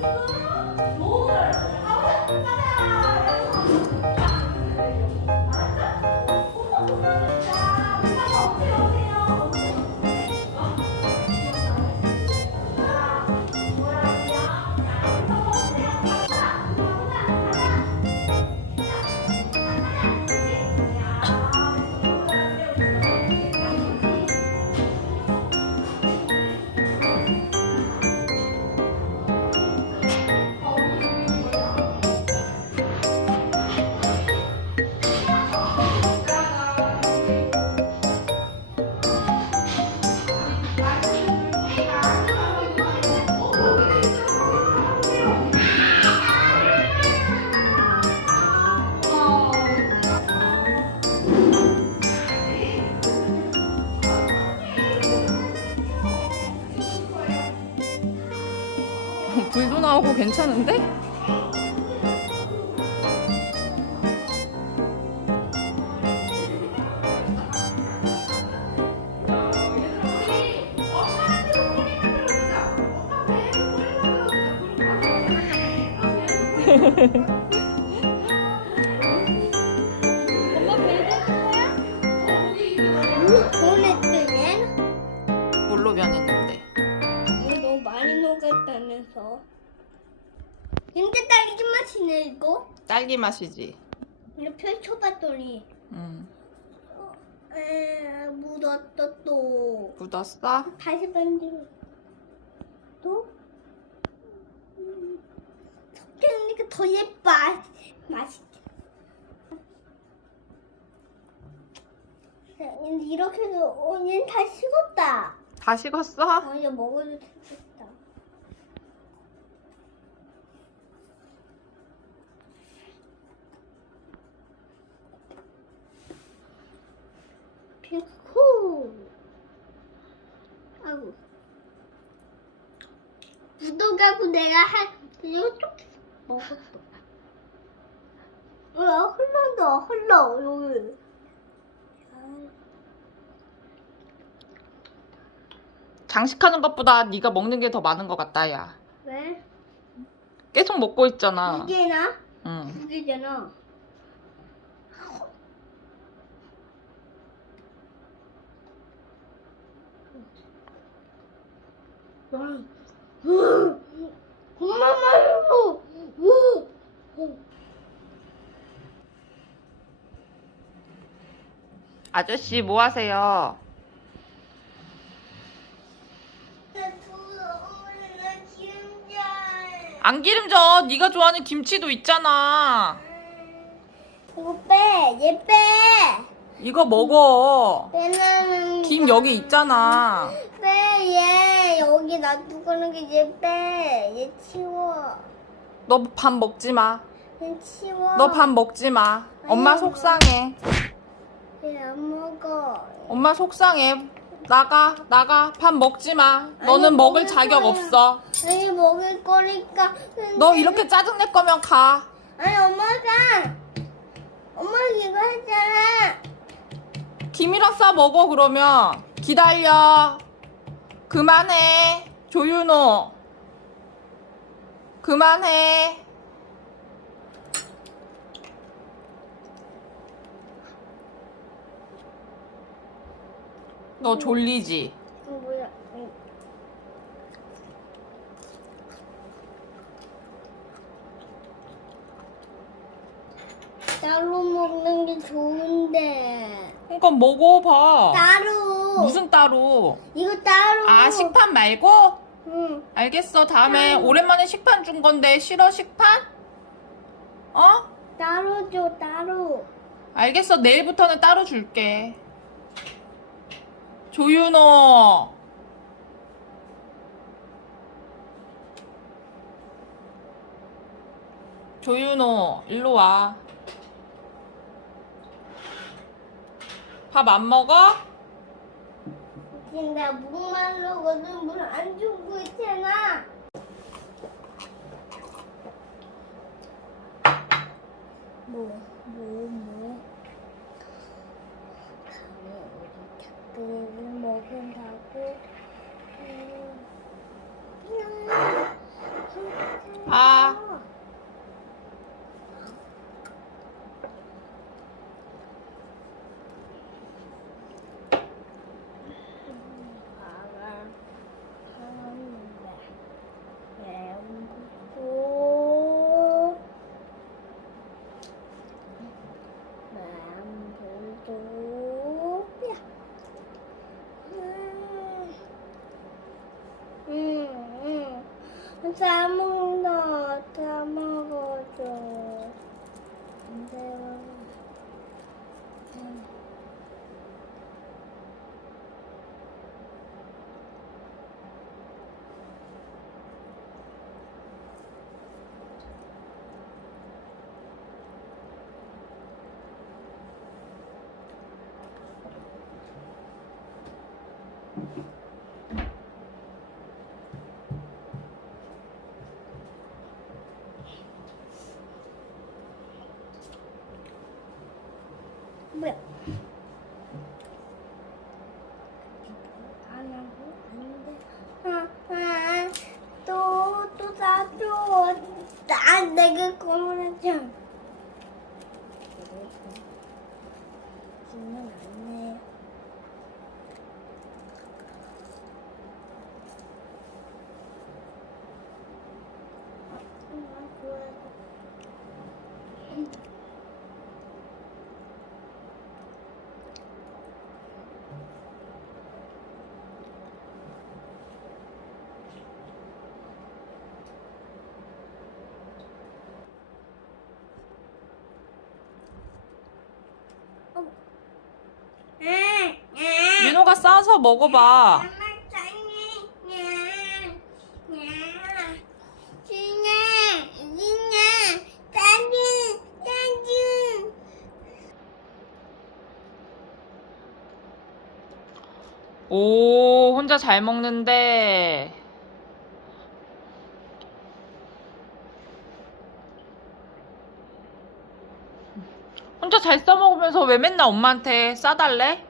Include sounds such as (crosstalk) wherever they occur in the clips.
불도 나오고 괜찮은데? (laughs) 딸기 맛이지. 이거 펼쳐봤더니 응. 에 묻었다 또. 묻었어? 다시 만들어. 또? 음, 섞여니까 더 예뻐. 맛있게. 이렇게 해서 어, 얘는 다 식었다. 다 식었어? 어, 이제 먹어도 되겠다. 핑크. 아우. 묻어가고 내가 한 이거 좀 먹었어. 왜 흘러도 흘러 여기. 장식하는 것보다 네가 먹는 게 더 많은 것 같다, 야. 왜? 계속 먹고 있잖아. 두 개나? 응. 두 개잖아. 아저씨, 뭐 하세요? 안 기름져. 네가 좋아하는 김치도 있잖아. 이거 빼, 얘 빼. 이거 먹어. 빼는. 김 여기 있잖아. 빼, 얘 여기 놔두고 가는 게 얘 빼. 얘 치워. 너 밥 먹지 마. 얘 치워. 너 밥 먹지 마. 엄마 속상해. 얘안 먹어. 엄마 속상해. 나가, 나가. 밥 먹지 마. 너는 아니, 먹을 먹을 자격 거야. 없어. 아니 먹을 거니까. 근데- 너 이렇게 짜증낼 거면 가. 아니 엄마가 엄마 이거 했잖아. 김이랑 싸 먹어, 그러면. 기다려. 그만해. 조윤호. 그만해. 너 졸리지? 이거 뭐야? 응. 따로 먹는 게 좋은 데. 그러니까 먹어봐. 따로. 무슨 따로? 이거 따로. 아, 식판 말고? 응. 알겠어. 다음에 따로. 오랜만에 식판 준 건데 싫어 식판? 어? 따로 줘 따로. 알겠어. 내일부터는 따로 줄게. 조윤호. 조윤호, 일로 와. 밥 안 먹어? 지금 내가 목말르거든 물안 주고 있잖아. 뭐, 뭐, 뭐. 다음에 우리 닭고기를 먹은다고. 음. 아. 응. 다 먹어, 다 먹어줘. 안돼 나 내가. 주면 안 돼. 엄마 좋아해. 민호가 싸서 먹어봐. 오, 혼자 잘 먹는데. 혼자 잘 싸먹으면서 왜 맨날 엄마한테 싸달래?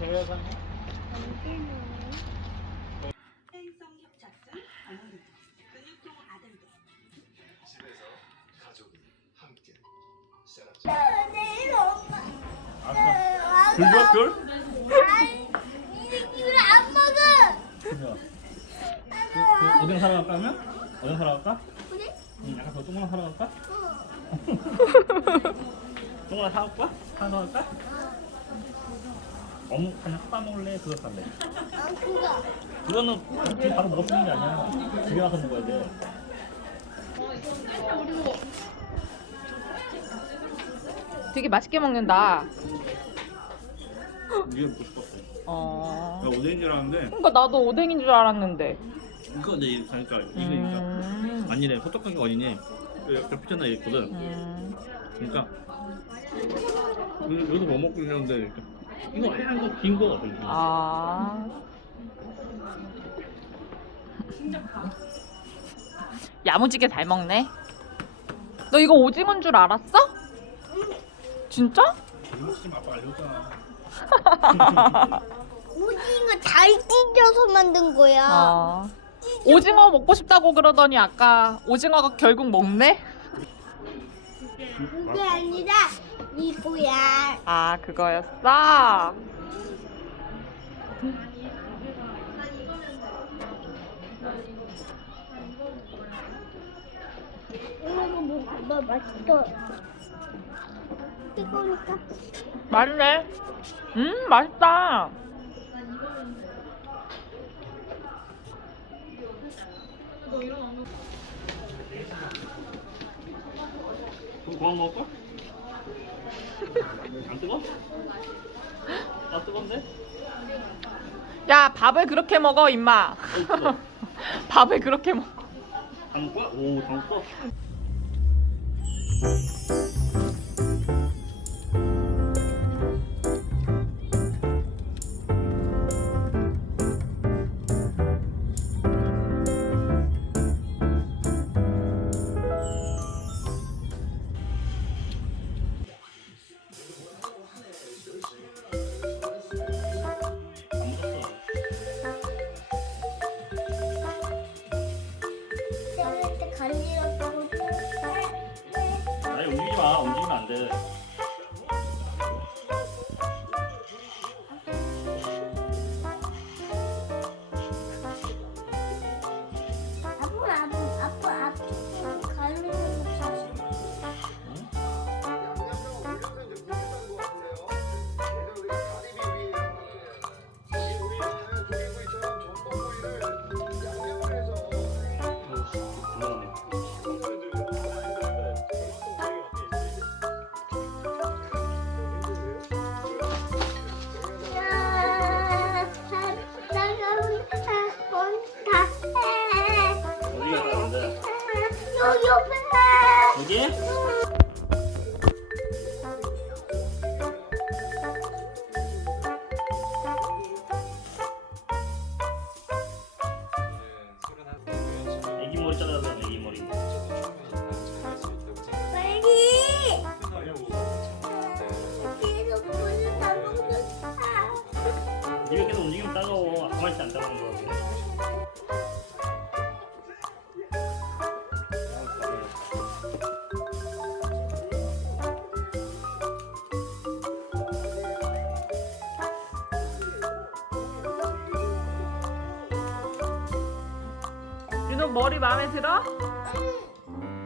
대회사는 해성 협착증 어머니도 근육통 아들도 집에서 가족이 함께 세라피 내일 엄마. 아까 귤 좋아 귤? 이안 먹어. 그냥 그, 그 오뎅 사러 갈까 하면? 오뎅 사러 갈까? 오뎅? 응 약간 더 동그란 사러 갈까? 동그란 사올 거야? 하나 더 갈까? 어묵 그냥 싸 먹을래? 그거 살래? 아 그거. 그거는 집에 가서 먹을 수 있는 게 아니야 집에 가서 먹어야 돼 되게 맛있게 먹는다. 이게 먹고 싶었어 어. 나 오뎅인 줄 알았는데 그러니까 나도 오뎅인 줄 알았는데. 이거 이제 가니까 익으니까 음. 아니래 호떡하기 어린이 옆에 피자나 있거든 음. 그러니까 여기서 뭐 먹고 있는데 이 거 하얀 거 긴 거 같아 이거. 아. 야무지게 잘 먹네. 너 이거 오징어인 줄 알았어? 진짜? 이거 지금 아빠 알려줬잖아 (laughs) 오징어 잘 찢어서 만든 거야. 어. 오징어 먹고 싶다고 그러더니 아까 오징어가 결국 먹네? 그게 아니라 이거야. 아, 그거였어? 엄마 이거 뭐 맛있어. 뜨거우니까. 맛있네. 음, 맛있다. 그럼 그만 먹을까? 안 뜨거? 아 뜨건데? 야 밥을 그렇게 먹어 임마. (laughs) 뜨거. 밥을 그렇게 먹어. 거야? 오 담글 옆에 여기? 애기 머리 잘라서 애기 머리. 빨리 계속 물을 다 먹는다 네가 계속 움직이면 따가워. 가만히 있지 안 따가운 거야. 머리 마음에 들어? 응.